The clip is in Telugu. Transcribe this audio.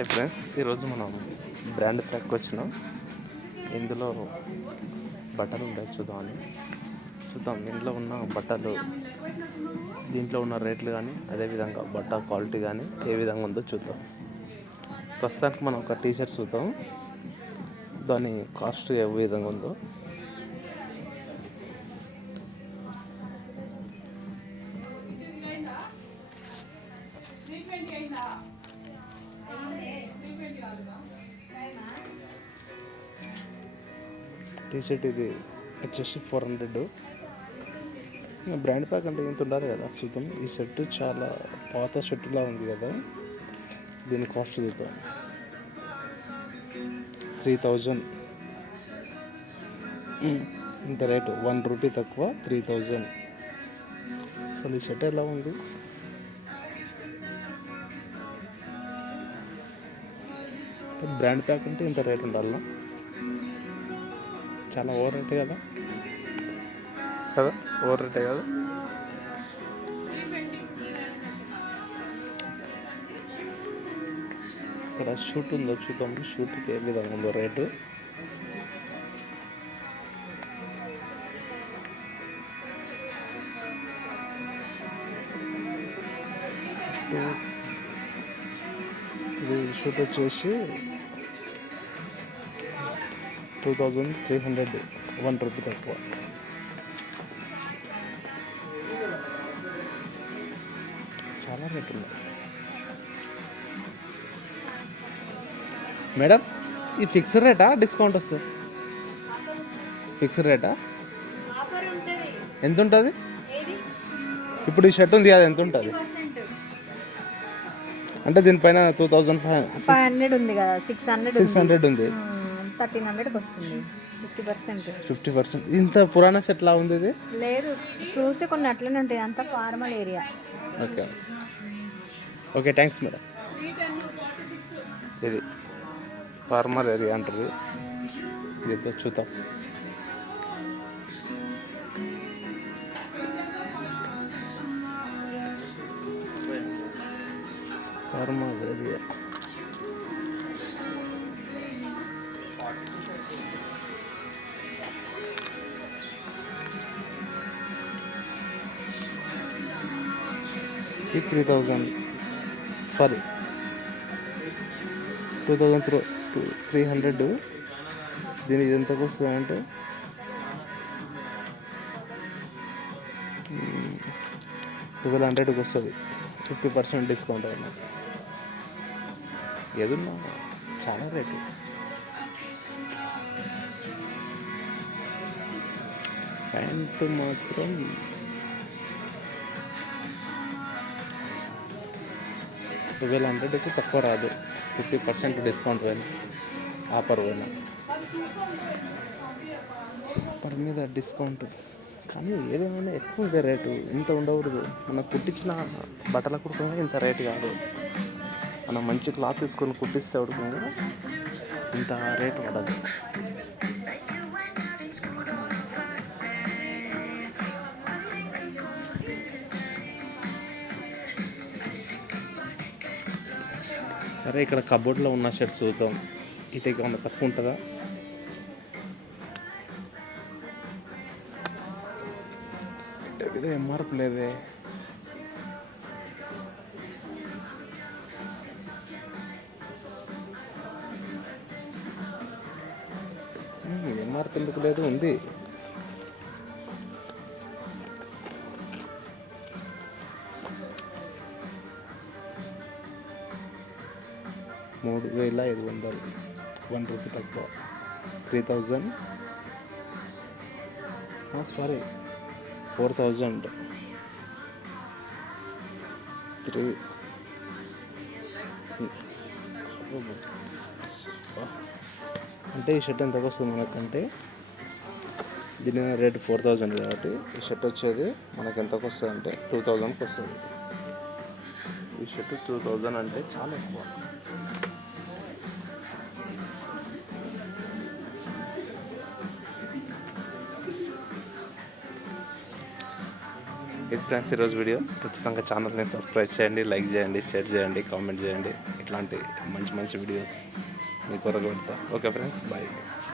హాయ్ ఫ్రెండ్స్ ఈరోజు మనం బ్రాండ్ ప్యాక్ వచ్చినాం. ఇందులో బట్టలు ఉంటాయి చూద్దామని చూద్దాం ఇంట్లో ఉన్న బట్టలు దీంట్లో ఉన్న రేట్లు కానీ అదేవిధంగా బట్ట క్వాలిటీ కానీ ఏ విధంగా ఉందో చూద్దాం. ప్రస్తుతానికి మనం ఒక టీ షర్ట్ చూద్దాం. దాని కాస్ట్ ఏ విధంగా ఉందో. టీ షర్ట్ ఇది వచ్చేసి ఫోర్ హండ్రెడ్ బ్రాండ్ ప్యాక్ అంటే ఇంత ఉండాలి కదా చూద్దాం ఈ షర్ట్ చాలా పాత షర్టులా ఉంది కదా. దీని కాస్ట్ చూద్దాం త్రీ థౌజండ్ ఇంత రేటు వన్ రూపీ తక్కువ త్రీ థౌజండ్ అసలు ఈ షర్ట్ ఎలా ఉంది? బ్రాండ్ ప్యాక్ అంటే ఇంత రేట్ ఉండాలనా చాలా ఓవర్ రేటే కదా? కదా? ఓవర్ రేటే కదా? ఇక్కడ షూట్ ఉందో చూద్దాం. షూట్కి ఏ విధంగా ఉందో రేటు ఇది షూట్ వచ్చేసి two thousand three hundred one rupee తక్కువ. చాలా రేట్ ఉంది. మేడం ఈ ఫిక్స్డ్ రేటా డిస్కౌంట్ వస్తుంది. ఫిక్స్డ్ రేటా ఎంత ఉంటుంది? ఇప్పుడు ఈ షర్ట్ ఉంది కదా ఎంత ఉంటుంది? అంటే దీనిపైన two thousand five five hundred ఉంది కదా సిక్స్ హండ్రెడ్ సిక్స్ హండ్రెడ్ ఉంది. థర్టీన్ హండ్రెడ్కి వస్తుంది ఫిఫ్టీ పర్సెంట్ ఫిఫ్టీ పర్సెంట్ ఇంత పురాణ షర్ట్ లా ఉంది ఇది? లేదు చూసి కొన్ని అట్లనే ఉంటాయి అంతా formal area okay. Okay thanks madam ఇది ఫార్మర్ ఏరియా అంటారు ఇది చూద్దాం. ఫార్మర్ ఏరియా ఇది three thousand sorry two thousand through two three hundred దీని ఇది ఎంతకు వస్తుంది అంటే? ట్వెల్వ్ హండ్రెడ్కి వస్తుంది. ఫిఫ్టీ పర్సెంట్ డిస్కౌంట్ అన్నమాట. ఏదున్నా చాలా రేటు. ప్యాంటు మాత్రం ట్వెల్వ్ హండ్రెడ్ అయితే తక్కువ రాదు. ఫిఫ్టీ పర్సెంట్ డిస్కౌంట్ పోయిన. ఆఫర్ పోయిన ఆఫర్ మీద డిస్కౌంట్. కానీ ఏదేమైనా ఎక్కువ ఇదే రేటు. ఇంత ఉండకూడదు. మనం కుట్టించిన బట్టల కుట్టుకున్నా ఇంత రేటు కాదు. మనం మంచి క్లాత్ తీసుకొని కుట్టిస్తే ఉడకంగా ఇంత రేట్ పడదు. సరే ఇక్కడ కబోర్డ్లో ఉన్న షర్ట్స్ చూద్దాం. ఇది ఏమన్నా తక్కువ ఉంటుందా? ఇదే ఎంఆర్పి లేదే. ఎందుకు లేదు ఉంది. మూడు వేల ఐదు వందలు. వన్ రూపీ తక్కువ. Three thousand. Sorry four thousand. Three. అంటే ఈ షర్ట్ ఎంతకు వస్తుంది మనకంటే? దీని రేట్ ఫోర్ థౌజండ్ కాబట్టి ఈ షర్ట్ వచ్చేది మనకు ఎంతకు వస్తుంది అంటే టూ థౌజండ్కి వస్తుంది ఈ షర్ట్ టూ థౌజండ్ అంటే చాలా ఎక్కువ. ఇది ఫ్రెండ్స్ ఈరోజు వీడియో ఖచ్చితంగా ఛానల్ని సబ్స్క్రైబ్ చేయండి లైక్ చేయండి షేర్ చేయండి కామెంట్ చేయండి. ఇట్లాంటి మంచి మంచి videos. మీ కొరకు పెడతా ఓకే ఫ్రెండ్స్ బాయ్